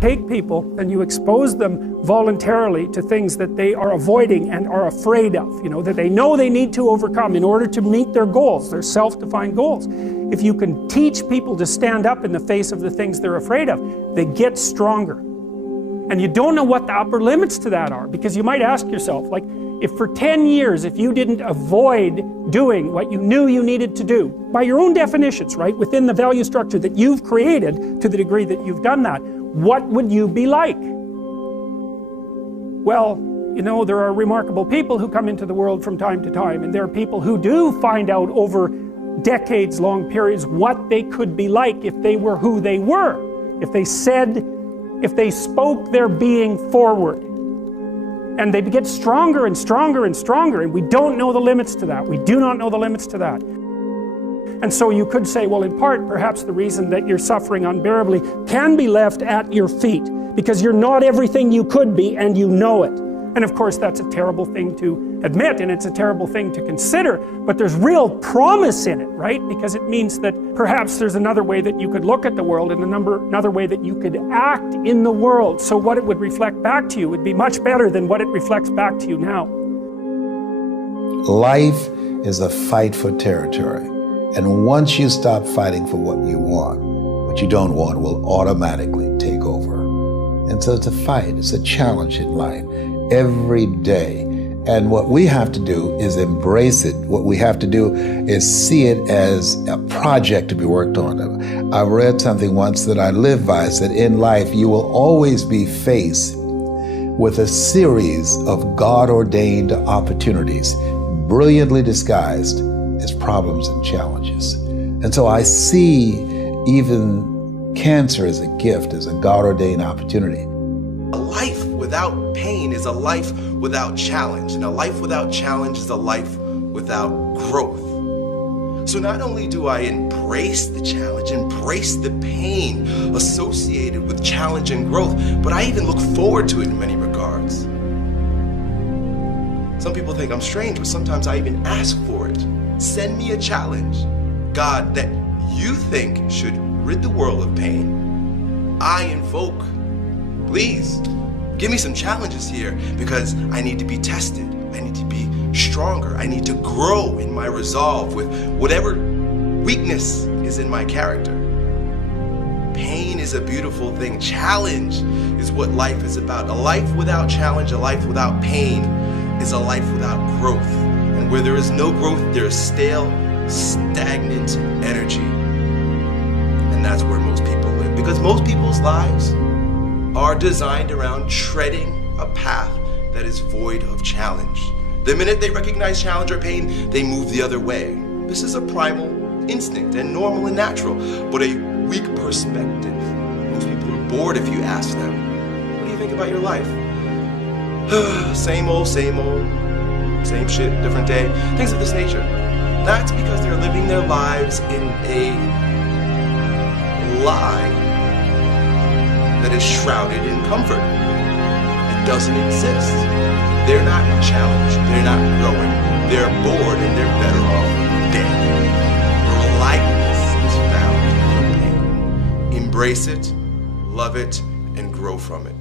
take people and you expose them voluntarily to things that they are avoiding and are afraid of, that they know they need to overcome in order to meet their goals, their self-defined goals. If you can teach people to stand up in the face of the things they're afraid of, they get stronger. And you don't know what the upper limits to that are, because you might ask yourself, like, if for 10 years, if you didn't avoid doing what you knew you needed to do, by your own definitions, right, within the value structure that you've created, to the degree that you've done that, what would you be like? Well, there are remarkable people who come into the world from time to time, and there are people who do find out over decades-long periods what they could be like if they were who they were, if they spoke their being forward. And they get stronger and stronger and stronger, and we don't know the limits to that. We do not know the limits to that. And so you could say, well, in part, perhaps the reason that you're suffering unbearably can be left at your feet, because you're not everything you could be, and you know it. And of course, that's a terrible thing to admit, and it's a terrible thing to consider, but there's real promise in it, right? Because it means that perhaps there's another way that you could look at the world, and another way that you could act in the world, so what it would reflect back to you would be much better than what it reflects back to you now. Life is a fight for territory, and once you stop fighting for what you want, what you don't want will automatically take over. And so it's a fight, it's a challenge in life every day. And what we have to do is embrace it. What we have to do is see it as a project to be worked on. I read something once that I live by. It said, in life, you will always be faced with a series of God-ordained opportunities, brilliantly disguised as problems and challenges. And so I see even cancer as a gift, as a God-ordained opportunity. A life without pain is a life without challenge, and a life without challenge is a life without growth. So not only do I embrace the challenge, embrace the pain associated with challenge and growth, but I even look forward to it in many regards. Some people think I'm strange, but sometimes I even ask for it. Send me a challenge, God, that you think should rid the world of pain. I invoke, please, give me some challenges here, because I need to be tested. I need to be stronger. I need to grow in my resolve with whatever weakness is in my character. Pain is a beautiful thing. Challenge is what life is about. A life without challenge, a life without pain is a life without growth. And where there is no growth, there is stale, stagnant energy. And that's where most people live, because most people's lives are designed around treading a path that is void of challenge. The minute they recognize challenge or pain, they move the other way. This is a primal instinct and normal and natural, but a weak perspective. Most people are bored if you ask them, what do you think about your life? Same old, same shit, different day, things of this nature. That's because they're living their lives in a lie that is shrouded in comfort. It doesn't exist. They're not challenged, they're not growing, they're bored, and they're better off dead. Lightness is found in pain. Embrace it, love it, and grow from it.